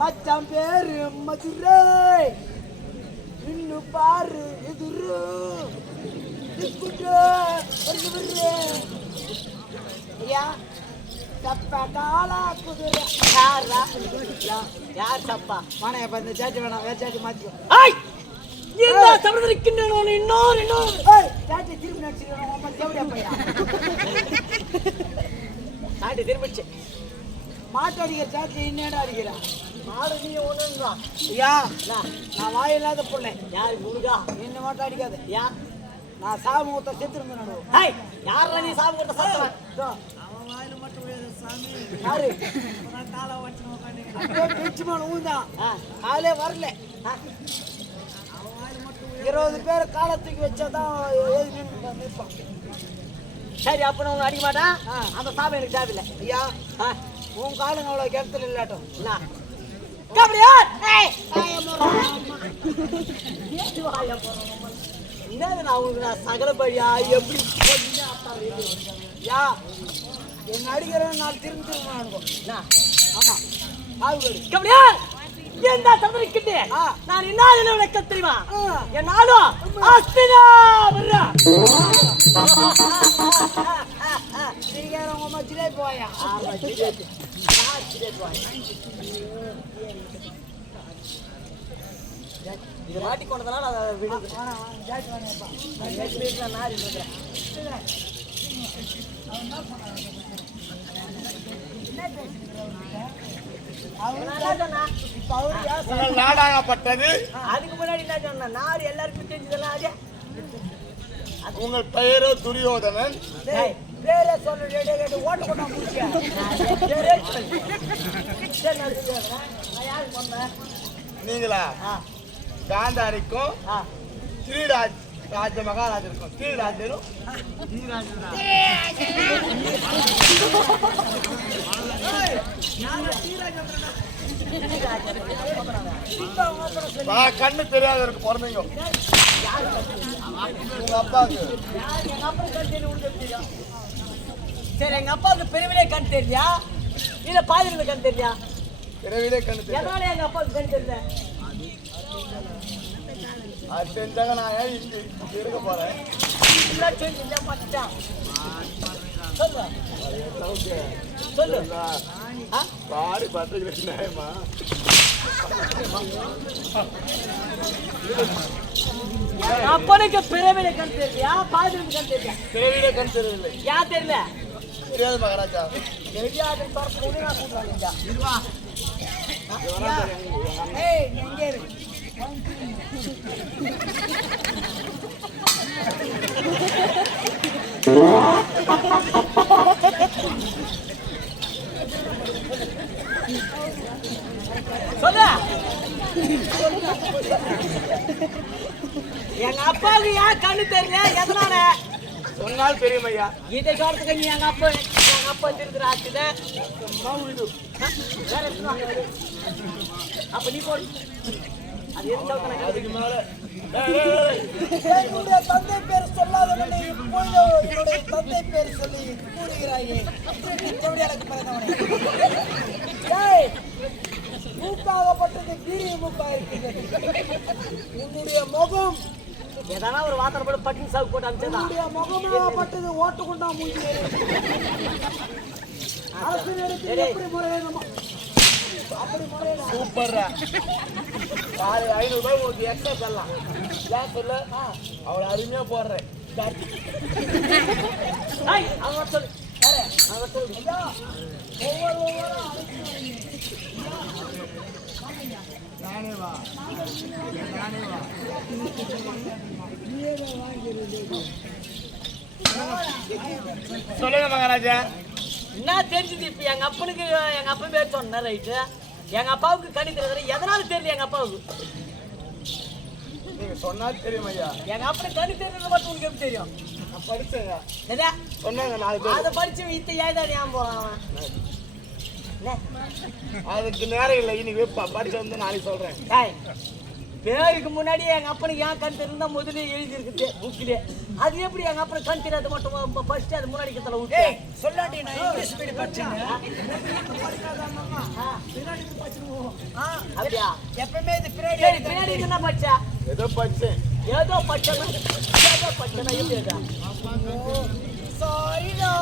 மச்சான் பேரு மதுரை இன்னும் பாரு எதுரு ஐயா சப்பா காலா குதிரை யார் சப்பா வாணா இப்ப இந்த சேட்டு வேணாம் வேற சேட்டு மாத்திக்கும் இன்னொரு சேட்டு திரும்பி நடிச்சிருக்கேன் திரும்பிச்சு மாட்டு அடிக்கிற சாட்டில் என்னடா அடிக்கிறா மாடு நீ ஒண்ணுங்களா ஐயா நான் வாயில்லாத பிள்ளை யாரு முருகா என்ன மாட்டம் அடிக்காது ஐயா நான் சாமி ஊத்த செத்துருந்தேன் நடுவோம் யாரா நீ சாமி ஊத்த சத்துறேன் அவன் வாயில மட்டும் சாமி யாரு காலை வச்சு பெஞ்சுமான ஊந்தான் காலே வரல அவன் வாயில மட்டும் 20 பேர் காலத்துக்கு வச்சாதான் நிற்பான் சரி அப்ப நான் அடிக்க மாட்டேன் அந்த சாமி எனக்கு தேவையில்லை ஐயா உன் காலுங்க அவ்வளோ கிணத்துல இல்லாட்டும் நான் சகலபடியா எப்படி யா என் அடிக்கிறவன் நான் திரும்ப ஆமா நான் என்ன விளக்க தெரியுமா என் நாடும் உங்க மச்சிலே போயா இது மாட்டி கொண்டதுனால நாடாகப்பட்டது. அதுக்கு முன்னாடி என்ன சொன்ன நாடு எல்லாருக்கும் தெரிஞ்சதெல்லாம் உங்கள் பெயரோ துரியோதனன். பேரே சொல்ல ஓட்டு கொண்டா முடிச்சியா நீங்களா காந்தாரிக்கும் ஸ்ரீராஜ் ராஜ மகாராஜருக்கும் ஸ்ரீராஜரும் கண்ணு தெரியாதவருக்கு பிறந்தீங்க உங்க அப்பாவுக்கு. சரி எங்க அப்பாவுக்கு பெருவிலே கண் தெரியலையா இல்ல பாதிரில கண் தெரியலையா? பிறவிலே கண்ணு தெரியல. எதனால எங்க அப்பாவுக்கு கண் தெரியல? அது தெரிஞ்சாங்க நான் ஏன் இருக்க போறேன். சொல்லு பாடி பத்து நியாயமா அப்பனுக்கு பிறவிலே கண் தெரியலையா பாதிரிக்கு கண் தெரியலையா? பிறவிலே கண் தெரியவில்லை. யார் தெரியல? தெரியாது மகாராஜா. தெரியாது சொல்ல எங்க அப்பாவுக்கு ஏன் கண்ணு தெரியல? எதனால சொன்னால் தெரியும் ஐயா. இதை சொல்றதுக்கு நீ எங்க அப்பா திருக்குற ஆச்சுல அப்ப நீ போடு அது அதுக்கு மேல என்னுடைய தந்தை பேர் சொல்லாதவனை இப்பொழுது என்னுடைய தந்தை பேர் சொல்லி கூறுகிறாயே எனக்கு பிறந்தவனை மூக்காகப்பட்டது கீரிய மூக்கா இருக்கிறது. உன்னுடைய முகம் எதனா ஒரு வார்த்தை போட்டு பட்டினி சாக்கு போட்டு அனுப்பிச்சதா முகமாகப்பட்டது ஓட்டு கொண்டா மூஞ்சி அரசு எப்படி முறையிடணுமா அப்படி முறையிட சூப்பர்ரா. 500 ரூபாய் உங்களுக்கு எக்ஸ்ட்ரா தரலாம். ஏன் சொல்ல அவளை அருமையா போடுறேன். அவங்க சொல்லு அவங்க சொல்லு நானே வா சொல்லுங்க மகாராஜா. என்ன தெரிஞ்சது இப்ப எங்க அப்பனுக்கு எங்க அப்பன் பேர் சொன்ன ரைட்டு. எங்க அப்பாவுக்கு கண்ணு தெரியாது. எதனால தெரியல எங்க அப்பாவுக்கு? நீங்க சொன்னா தெரியும் ஐயா. எங்க அப்பனுக்கு கண்ணு தெரிஞ்சது மட்டும் உங்களுக்கு எப்படி தெரியும்? நான் படிச்சேங்க. என்ன சொன்னாங்க 4 பேர். அதை படிச்சு இத்த ஏதா ஞாபகம் போறான் அவன். அதுக்கு நேரம் இல்லை. இன்னைக்கு படிச்சு வந்து நாளைக்கு சொல்றேன். டேய், பேருக்கு முன்னாடி எங்க அப்பனுக்கு ஏன் கண் தெரிந்தா முதல்ல எழுதி இருக்குது புக்கிலே. அது எப்படி எங்க அப்பனுக்கு கண் தெரியாது மட்டும் ஃபர்ஸ்ட் அது முன்னாடி கத்தல விட்டு சொல்லாட்டி நான் இங்கிலீஷ் மீடியம் படிச்சேன். அப்படியா? எப்பவுமே இது சரி, பின்னாடி பின்னாடி என்ன படிச்சா? ஏதோ படிச்சேன். ஏதோ படிச்சனா எப்படி இருக்கா? சாரிடா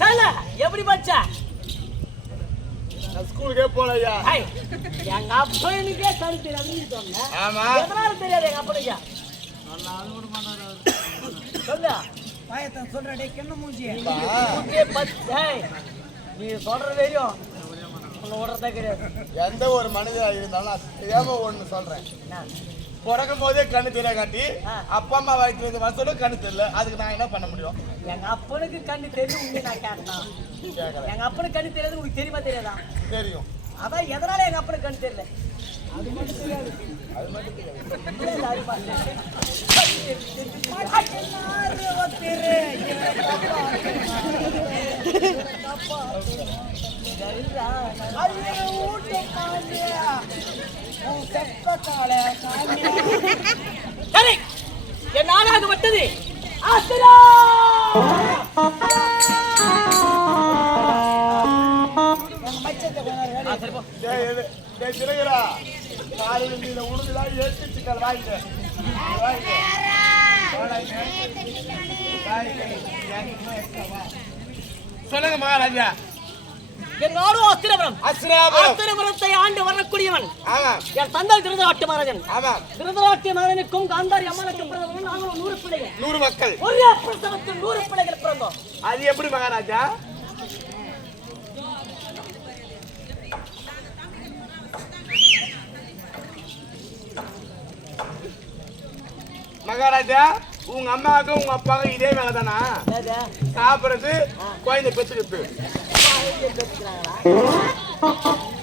சொல்ல எப்படி படிச்சா? நான் ஸ்கூலுக்கே போல ஐயா. ஐய், எங்க அப்பனுக்கே கண் தெரியாதுன்னு சொன்ன. ஆமா. எதனால தெரியாது எங்க அப்பனுக்கு? சொல்லு. பாயத்தை சொல்றடே கிண்ண மூஞ்சி. உனக்கே ஏய், நீ சொல்ற வரையும் உன்னை விடுறதே கிடையாது. எந்த ஒரு மனிதரா இருந்தாலும் நான் தெரியாம ஒண்ணு சொல்றேன். என்ன? பிறக்கும் போதே கண்ணு தெரிய காட்டி ஆ. அப்பா அம்மா வயிற்றுல இருந்து வருஷம் கண்ணு தெரியல. அதுக்கு நான் என்ன பண்ண முடியும்? எங்க அப்பனுக்கு கண்ணு தெரியும் உங்க நான் கேட்டேன். கேட்கறேன். எங்க அப்பனுக்கு கண்ணு தெரியாது உங்களுக்கு தெரியுமா தெரியாதா? தெரியும். அதான் எதனால எங்க அப்பனுக்கு கண்ணு தெரியல? அது மட்டும் தெரியாது. இல்ல, அது பாத்து. சரி, என் நாளாக விட்டது ஆசிரா. டேய், டேய் திலகரா, காலையில நீ இந்த உணவுலாம் எடுத்து சிக்கல் வாங்கிட்டு சொல்லுங்க மகாராஜா. என் நாடும் அஸ்திரபுரம். அஸ்திராபுரம். அஸ்திரபுரத்தை ஆண்டு வரக்கூடியவன் ஆமா. என் தந்தை திருதராட்டிய மகாராஜன். ஆமா. திருதராட்டிய மகாராஜனுக்கும் காந்தாரி அம்மனுக்கும் பிறந்தவர்கள் நாங்களும் 100 பிள்ளைகள். 100 மக்கள். ஒரே பிரசவத்தில் 100 பிள்ளைகள் பிறந்தோம். அது எப்படி மகாராஜா? மகாராஜா, உங்க அம்மாவுக்கும் உங்க அப்பாவுக்கும் இதே வேலை தானா? சாப்பிடுறது, குழந்தை பெற்றுக்கிறது.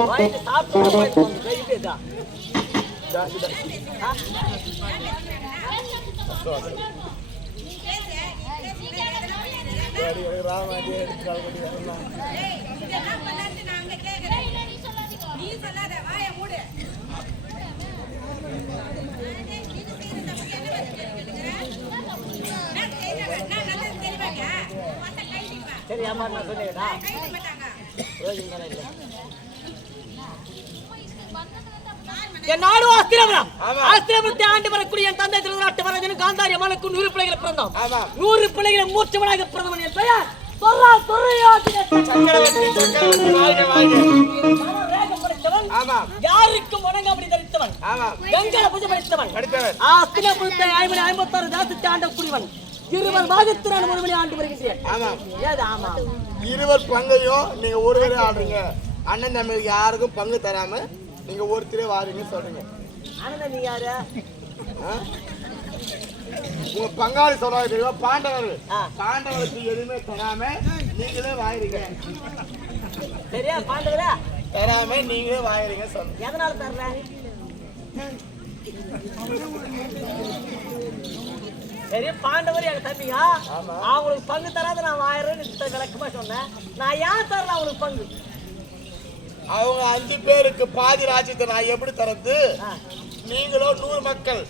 வாங்கிட்டு சாப்பிட்டு போயிட்டு கை இப்படியேதான். சரி, ஆமா நான் சொன்னேடா. என் நாடு அஸ்திரபுரம். அஸ்திரபுரத்தை ஆண்டு வரக்கூடிய என் தந்தை திருதராட்டிய மகாராஜனும் காந்தாரி அம்மனுக்கும் 100 பிள்ளைகள் பிறந்தோம். 100 பிள்ளைகளை மூர்ச்சவனாக பிறந்தவன் என் பெயர் யாருக்கும் வணங்காமடி தரித்தவன், கங்கண பூஜை படித்தவன், அஸ்திரபுரத்தை 56 தேசத்தை ஆண்டக்கூடியவன், 20 பாகத்திரான முழுவதும் ஆண்டு வருகின்றேன். ஆமா, 20 பங்கையும் நீங்க ஒருவரே ஆடுறீங்க. அண்ணன் தம்பிக்கு யாருக்கும் பங்கு தராம நீங்க ஒருத்தரே வாருங்க சொல்றீங்க. அண்ணன் நீ யாரு? உங்க பங்காளி சொல்றாங்க தெரியுமா? பாண்டவர். பாண்டவருக்கு எதுவுமே தராம நீங்களே வாங்குறீங்க. சரியா? பாண்டவரா தராம நீங்களே வாங்குறீங்க சொல்லுங்க. எதனால தரல? சரி, பாண்டவர் எங்க தம்பியா, அவங்களுக்கு பங்கு தராத நான் வாயிறேன்னு விளக்கமா சொன்னேன். நான் ஏன் தரல அவங்களுக்கு பங்கு? அவங்க 5 பேருக்கு பாதி ராஜ்யத்தை நான் எப்படி தரது? நீங்களோ 100 மக்கள்,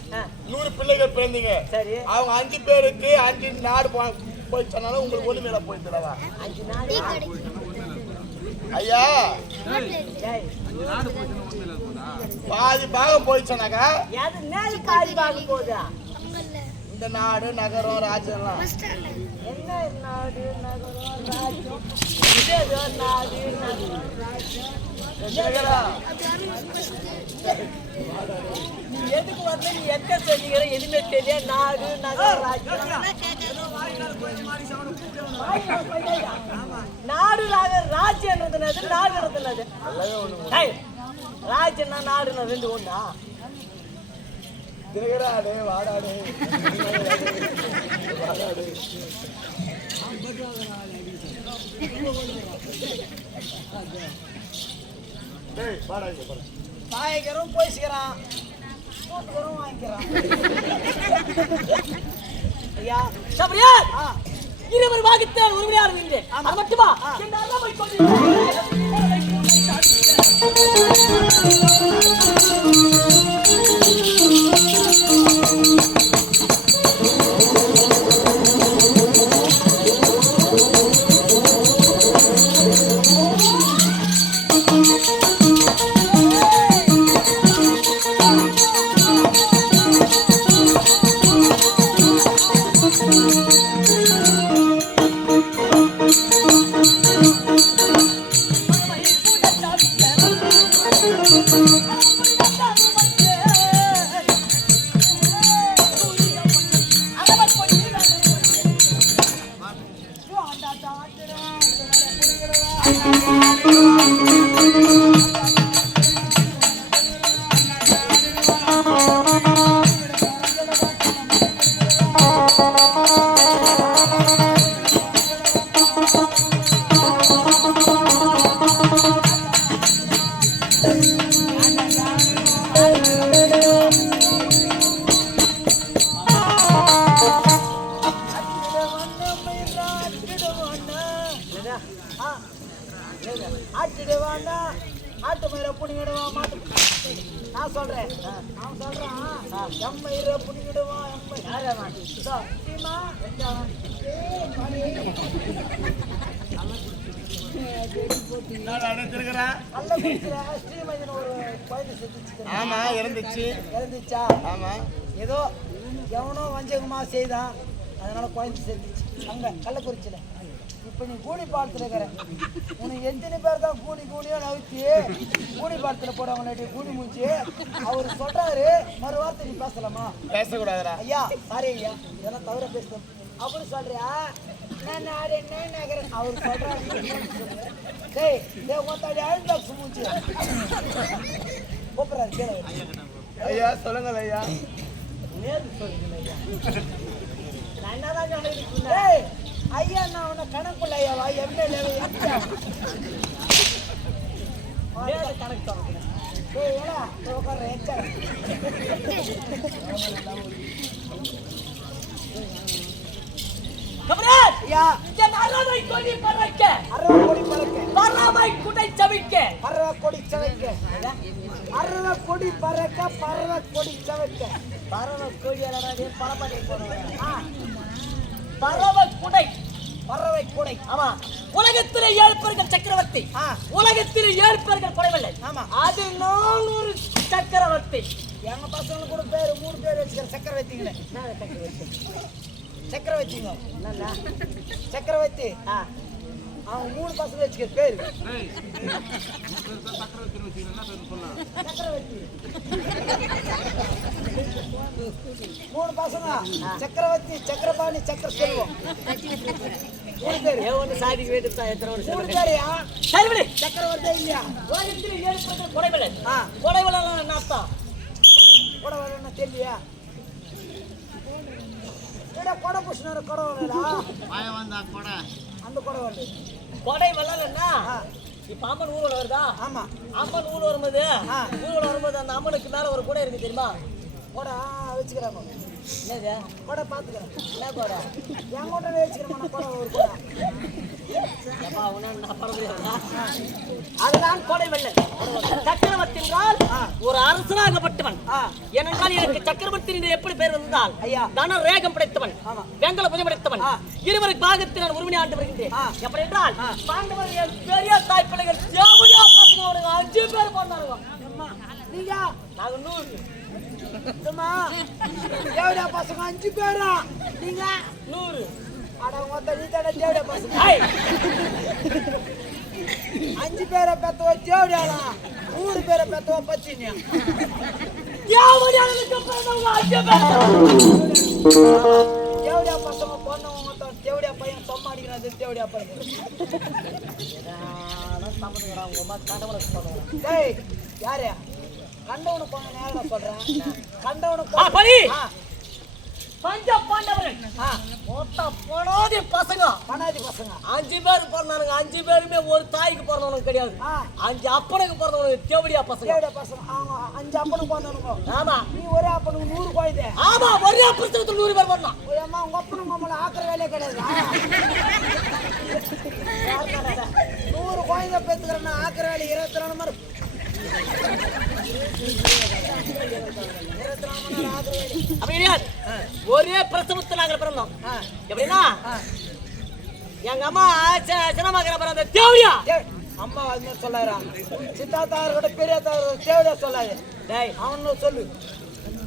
100 பிள்ளைகள் பிறந்தீங்க. சரி, அவங்க 5 பேருக்கு 5 நாடு போய் சொன்னாலும் உங்களுக்கு ஒண்ணு மேல போய் தரவா? 5 நாடு ஐயா, பாதி பாகம் போய் சொன்னாக்கா எது நேல் பாதி பாகம் போதா? இந்த நாடு நகரம் ராஜ்யம்லாம் என்ன நாடு நகரம் ராஜ்யம்? இதே நாடு நகரம் ராஜ்யம். எதுக்கு வந்து நீ எந்த சொல்லிக்கிற? எதுவுமே தெரிய. நாடு நகரம் ராஜ்யம். நாடு நகர் ராஜ்யன்றது நாடுன்றது ராஜ்யம்னா நாடுனா 2 ஒண்ணா? திரகராடே வாடாடே வாடாடே டேய் வாடா இங்க பாரு தாயகரும் போய்ச்சிக்கிறான் கூட்டுக்கரும் வாங்கிக்கிறான் ஐயா சபரியார் ஆ இருவர் வாகித்தால் ஒருவரையார் இருக்கின்றேன் அது மட்டுமா என் அண்ணாவை ஆட்டிடுவான்னா ஆட்டு மயிரை புடிங்கிடுவான் மாட்டு நான் சொல்றேன் அவன் சொல்றான் எம்மயிரை புடிங்கிடுவான் ஆமா இருந்துச்சு இறந்துச்சா ஆமா ஏதோ எவனோ வஞ்சகமா செய்தான் அதனால குழந்தை செத்துச்சு அங்க கள்ளக்குறிச்சியில இப்ப நீ கூலி பாலத்துல இருக்கிற உனக்கு எத்தனை பேர் தான் கூலியோ நவுத்தி கூலி பாலத்துல போடுவாங்க கூலி மூஞ்சி அவரு சொல்றாரு மறு வார்த்தை நீ பேசலாமா பேசக்கூடாதுடா ஐயா சாரி ஐயா இதெல்லாம் தவிர பேசணும் அப்படி சொல்றியா நான் அவர் சொல்றாரு டேய் ஒருத்தாடி அழுந்தாக்கு மூஞ்சி கூப்பிடுறாரு கேளு ஐயா சொல்லுங்கள் ஐயா நேரு சொல்லுங்க ஐயா நான் என்னதான் சொல்லிருக்கேன் ஐயா நான் உன்னை கணக்குள்ள ஐயாவா எம்எல்ஏ கணக்கு கொடி சவிக்க கொடி சவைக்க அருவ கொடி பறக்க பறவ கொடி சவைக்க பறவ கொடி பரப்படை பறவை குடை பறவை கொடை ஆமா உலகத்திலே 7 பேர்கள் சக்கரவர்த்தி உலகத்திலே 7 பேர்கள் குடைவல்லை ஆமா அது 400 சக்கரவர்த்தி எங்க பசங்களுக்கு கூட பேரு 3 பேர் வச்சுக்கிற சக்கரவர்த்திங்களே சக்கரவர்த்திங்க என்னன்னா சக்கரவர்த்தி அவன் 3 பசங்க வச்சுக்கிற பேரு சக்கரவர்த்தி 3 பசங்க சக்கரவர்த்தி சக்கரபாணி சக்கர செல்வம் 3 பேர் ஒன்று சாதிக்கு வேண்டியதா எத்தனை வருஷம் 3 பேரையா சரி சக்கரவர்த்தி இல்லையா உலகத்திலே 7 பேர்கள் குடைவல்லை குடைவல்லாம் என்ன அர்த்தம் கொடை வரணும்னா தெரியலையா கொடை புஷ்ணர் கொடை வரலா அந்த கொடை வரல கொடை வள்ளலன்னா இப்ப அம்மன் ஊர்வலம் வருதா ஆமா அம்மன் ஊர்வலம் வரும்போது அந்த அம்மனுக்கு மேல ஒரு கூடை இருக்கு தெரியுமா கொடை வச்சுக்கிறாங்க என்னது கொடை பாத்துக்கிறேன் என்ன கொடை என் கொடை வச்சுக்கிறேன் கொடை ஒரு கொடை அதுதான் கொடை வள்ளல் சக்கரவர்த்தி என்றால் ஒரு அரசனாகப்பட்டவன் ஏனென்றால் எனக்கு சக்கரவர்த்தி என்று எப்படி பேர் வந்தால் தன ரேகம் படைத்தவன் வெங்கல புஜம் படைத்தவன் இருவருக்கு பாகத்தில் நான் உரிமை ஆண்டு வருகின்றேன் எப்படி என்றால் பாண்டவர் பெரிய தாய் பிள்ளைகள் தேவடியா பசங்க ஒரு 5 பேர் போனாங்க நீங்க நாங்க 100 தேவடியா பசங்க 5 பேரா நீங்க 100 அட மொத்த நீ தான தேவடியா பசங்க 5 பேரை பெத்தவ தேவடியாளா 100 பேரை பெத்தவ பச்சினியா தேவடியாளுக்கு பிறந்தவங்க 5 பேர் தேவடியா பசங்க பொண்ணவங்க மொத்தம் தேவடியா பையன் சொம்மா அடிக்கிறாது தேவடியா பையன் டேய் யாரு கண்டவனுக்கு போன நேரம் சொல்றேன். கண்டவனுக்கு படி பஞ்ச பாண்டவர்கள் மொத்தம் பணாதி பசங்க 5 பேர் பிறந்தானுங்க. 5 பேருமே ஒரு தாய்க்கு பிறந்தவனுக்கு கிடையாது. 5 அப்பனுக்கு பிறந்தவனுக்கு தேவடியா பசங்க. அவங்க 5 அப்பனுக்கு பிறந்தவனுங்க. ஆமா, நீ ஒரே அப்பனுக்கு 100 குழந்தை. ஆமா, ஒரே புத்தகத்துல 100 பேர் பிறந்தான். அம்மா உங்க அப்பனுக்கு நம்மள ஆக்குற வேலையே கிடையாது. 100 குழந்தை பெத்துக்கிறேன்னா ஆக்குற வேலை 24 மணி ஒரே பிரசவத்தில் நாங்கள் பிறந்தோம். எப்படின்னா எங்க அம்மா சின்னமாக்கிற பிறந்த தேவடியா அம்மா வந்து சொல்லாரா சித்தாத்தாரோட பெரிய தேவடியா சொல்லாது. டேய் அவனு சொல்லு.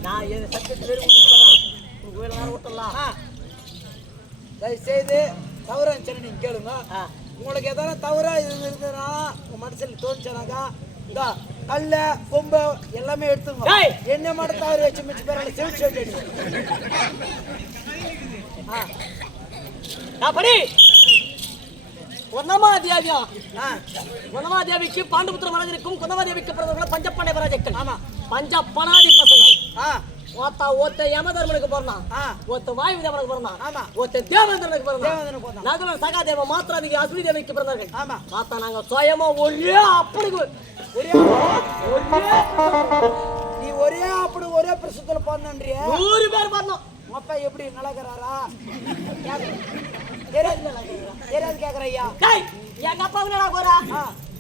நான் சத்தியத்து விட்டலாம். தயவுசெய்து தவறு இருந்துச்சுன்னு நீங்க கேளுங்க. உங்களுக்கு எதாவது தவறா இருந்ததுன்னா உங்க மனசுல தோணுச்சுனாக்கா இந்த கல்ல கொம்பு எல்லாமே எடுத்துங்க. என்ன மட்டும் தவறு வச்சு மிச்ச பேரால செவிச்சு வச்சு படி தேவிக்கு பாண்டுபுத்திர மலருக்கும் குந்தமாதேவிக்கு பிறந்தவர்கள் பஞ்சப்பாண்டை பராஜக்கள். ஆமா, பஞ்சப்பனாதி பசங்க. ஒத்த யமதர்மனுக்கு பிறந்தான், ஒத்த வாயுதேவனுக்கு பிறந்தான், ஒத்த தேவேந்திரனுக்கு பிறந்தான், நகுலன் சகாதேவ மாத்திராதிக்கு அஸ்வினி தேவிக்கு பிறந்தார்கள். பார்த்தா நாங்க சுயமா ஒரே அப்படிக்கு நீ ஒரே அப்படி ஒரே பிரசத்துல பிறந்தன்றிய 100 பேர் பிறந்தோம். அப்பா எப்படி நடக்கிறாரா தெரியாது கேக்குறையா? எங்க அப்பாவுக்கு என்ன போறா?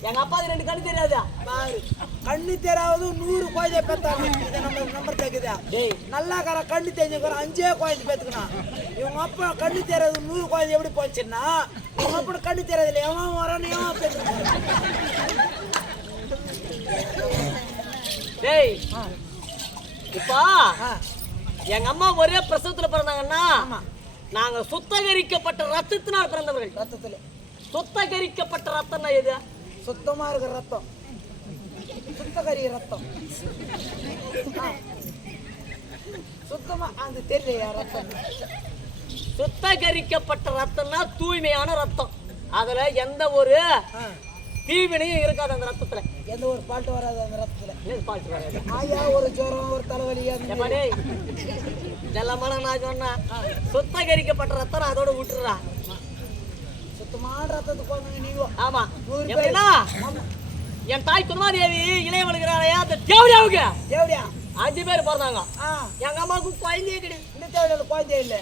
எங்க அப்பாவுக்கு 2 கண்ணு தெரியாதா? கண்ணு தெரியாவது 100 குழந்தை பெத்தாங்க. இதை நம்ம நம்பர் கேக்குதா? நல்லா கர கண்ணு தெரிஞ்சுக்கிற 5 குழந்தை பெத்துக்கணும். இவங்க அப்பா கண்ணு தெரியாது 100 குழந்தை எப்படி போச்சுன்னா இவங்க அப்படி கண்ணு தெரியாது இல்லை எவன் வரானே பெத்துக்கணும். டேய் இப்பா எங்க அம்மா ஒரே பிரசவத்துல பிறந்தாங்கன்னா நாங்க சுத்தகரிக்கப்பட்ட ரத்தத்தினால் பிறந்தவர்கள். ரத்தத்துல சுத்தகரிக்கப்பட்ட ரத்தம்னா எது? சுத்தமா இருக்கிற ரத்தம், சுத்தகரி ரத்தம். சுத்தமா அது தெரியலையா ரத்தம்? சுத்தகரிக்கப்பட்ட ரத்தம்னா தூய்மையான ரத்தம். அதுல எந்த ஒரு தீவினையும் இருக்காது அந்த ரத்தத்துல. எந்த ஒரு பாட்டு வராது அந்த ரத்தத்துல. பாட்டு வராது. ஆயா ஒரு ஜுரம் ஒரு தலைவலி இதெல்லாம் நான் சொன்னா சுத்தகரிக்கப்பட்ட ரத்தம் அதோட விட்டுறா. சுத்தமான ரத்தத்துக்கு போங்க நீங்க. ஆமா, எப்படின்னா என் தாய் குந்தமாதேவி இளையவளுகிறாளையா அந்த தேவடியாவுக்கு தேவடியா 5 பேர் பிறந்தாங்க. எங்க அம்மாவுக்கு குழந்தையே கிடையாது. இந்த தேவடியால குழந்தையே இல்லை.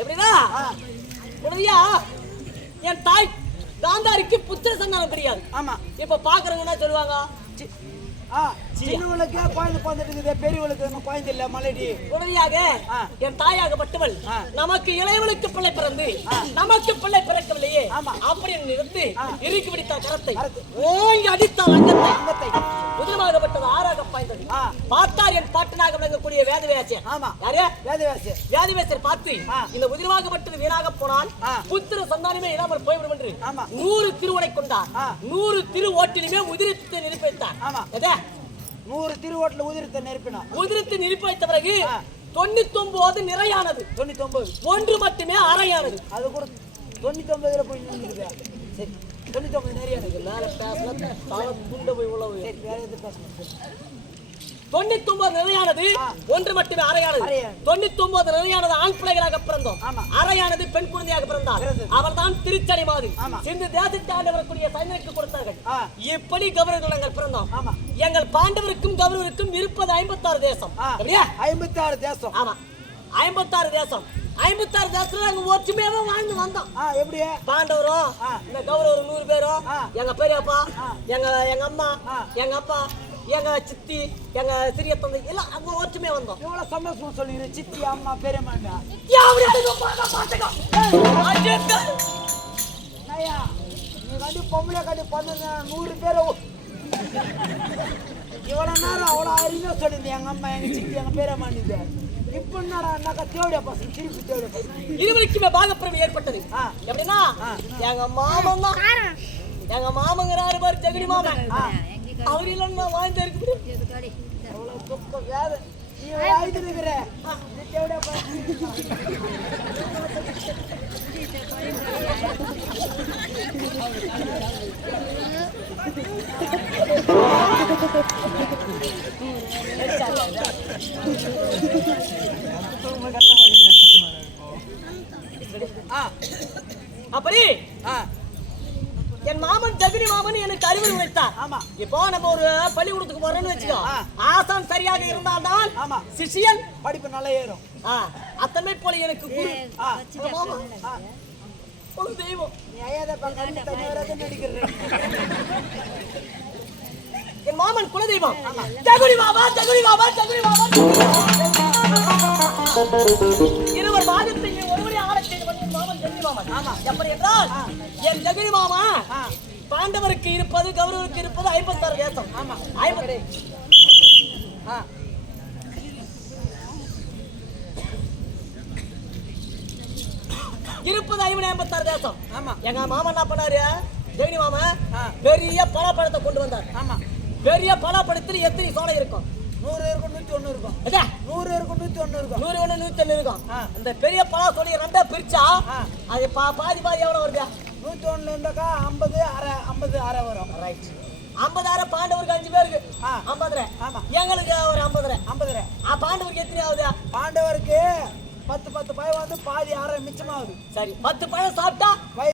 எப்படின்னா என் தாய் காந்தாரிக்கு புத்திர சந்தானம் தெரியாது. ஆமா, இப்ப பாக்குறவங்கன்னா சொல்லுவாங்க சின்னவளுக்கு குழந்தை பிறந்துட்டு பெரியவளுக்கு குழந்தை இல்ல மலடி. உடனடியாக என் தாயாகப்பட்டவள் நமக்கு இளையவளுக்கு பிள்ளை பிறந்து நமக்கு பிள்ளை பிறக்கவில்லையே அப்படின்னு நிறுத்தி இறுக்கி பிடித்தால் கரத்தை ஓங்கி அடித்தால் அங்கத்தை முதலமாகப்பட்டது 6ஆக பாய்ந்தது. பார்த்தார் என் பாட்டனாக விளங்கக்கூடிய வேதவியாசியர். யாரு? வேதவியாசியர் பார்த்து இந்த முதலமாகப்பட்டது வீணாக போனால் புத்திர சந்தானமே இல்லாமல் போய்விடும் என்று 100 திருவுடை கொண்டார். 100 திரு ஓட்டிலுமே உதிரத்தை நிரப்பி வைத்தார். 100 திருவோட்டில் உதிரத்தை நிரப்பினார். உதிரத்தை நிரப்பி வைத்த பிறகு 99 நிறையானது. 99 1 மட்டுமே அரையானது. அது கூட 99 போய் நின்றுது. சரி, 99 நிறையானது. மேல பேசல தலை துண்ட போய் உழவு. சரி, வேற எது பேசணும்? 99 நிறையானது, 1 மட்டுமே அரையானது. 99 நிறையானது ஆண் பிள்ளைகளாக பிறந்தோம். அரையானது பெண் குழந்தையாக பிறந்தார். அவர் தான் திருச்சடை மாதிரி இந்த தேசத்தை ஆண்டு வரக்கூடிய சைனிக்கு கொடுத்தார்கள். இப்படி கௌரவர்கள் நாங்கள் பிறந்தோம். எங்கள் பாண்டவருக்கும் கௌரவருக்கும் இருப்பது 56 தேசம். 56 தேசம். ஆமா, 56 தேசம். 56 தேசத்துல நாங்க ஒற்றுமையாவே வாழ்ந்து வந்தோம். எப்படி? பாண்டவரும் இந்த கௌரவரும் 100 பேரும், எங்க பெரியப்பா, எங்க அம்மா, எங்க அப்பா, எங்க சித்தி, எங்க சிறிய தந்தை எல்லாம் அங்க ஒற்றுமையா வந்தோம். எவ்வளவு சந்தோஷமா சொல்லுங்க. சித்தி, அம்மா, பெரியம்மாங்க நீ கண்டி பொம்பளை கண்டி 100 பேர் இவ்வளவு நேரம் அவ்வளோ அறிவா சொல்லியிருந்தேன். எங்க அம்மா, எங்க சித்தி, எங்க பெரியம்மான்னு. இப்ப என்னடா தேவடியா பசங்க திருப்பி தேவடியா பசங்க இருவருக்குமே பாகப்பிரமை ஏற்பட்டது. எப்படின்னா எங்க மாமன் தான், எங்க மாமங்கிறாரு பாரு ஜெகடி மாமன். அவர் இல்லைன்னா வாழ்ந்து இருக்கு. நீ வாய்த்து இருக்கிற தேவடா அப்படி என் மாமன் ஜெகனி மாமன் எனக்கு அறிவுரை உரைத்தார். ஆமா. இப்போ நம்ம ஒரு பள்ளிக்கூடத்துக்கு போறோம்னு வச்சுக்கோ, ஆசான் சரியாக இருந்தால்தான் ஆமா சிஷியன் படிப்பு நல்லா ஏறும். அத்தனை போல எனக்கு குரு மாமா ஒரு தெய்வம். நீ ஐயாத பக்கம் தனியாரத நடிக்கிறேன். என் மாமன் குல தெய்வம் ஜெகனி மாமா, ஜெகனி மாமா, ஜெகனி மாமா. இருவர் பாகத்தை ஒருவரே ஆளச் செய்தவன் என் மாமன் ஜெகனி மாமன். ஆமா. எப்படி என்றால் என் ஜெகனி மாமா பாண்டவருக்கு இருப்பது கௌரவருக்கு இருப்பது 56 தேசம். ஆமா 50 இருப்பது 56 தேசம். ஆமா. எங்க மாமா என்ன பண்ணாரு, ஜெகனி மாமா பெரிய பலாப்பழத்தை கொண்டு வந்தார். ஆமா. பெரிய பலாப்பழத்தில் எத்தனை சோளை இருக்கும்? 100 இருக்கும், 101 இருக்கும். 100 இருக்கும், 101 இருக்கும். 101 101 இருக்கும். அந்த பெரிய பலா சொல்லி ரெண்டா பிரிச்சா அது பாதி எவ்வளவு வருது? 101 இருந்தாக்கா 50 அரை 50 அரை வரும். ரைட். 50 அரை பாண்டவருக்கு 5 பேருக்கு 50. ஆமா. எங்களுக்கு ஒரு 50. 50. பாண்டவருக்கு எத்தனை ஆகுது? பாண்டவருக்கு 10 பாய் வந்து பாதி அரை மிச்சமாகுது. சரி 10 பழம் சாப்பிட்டா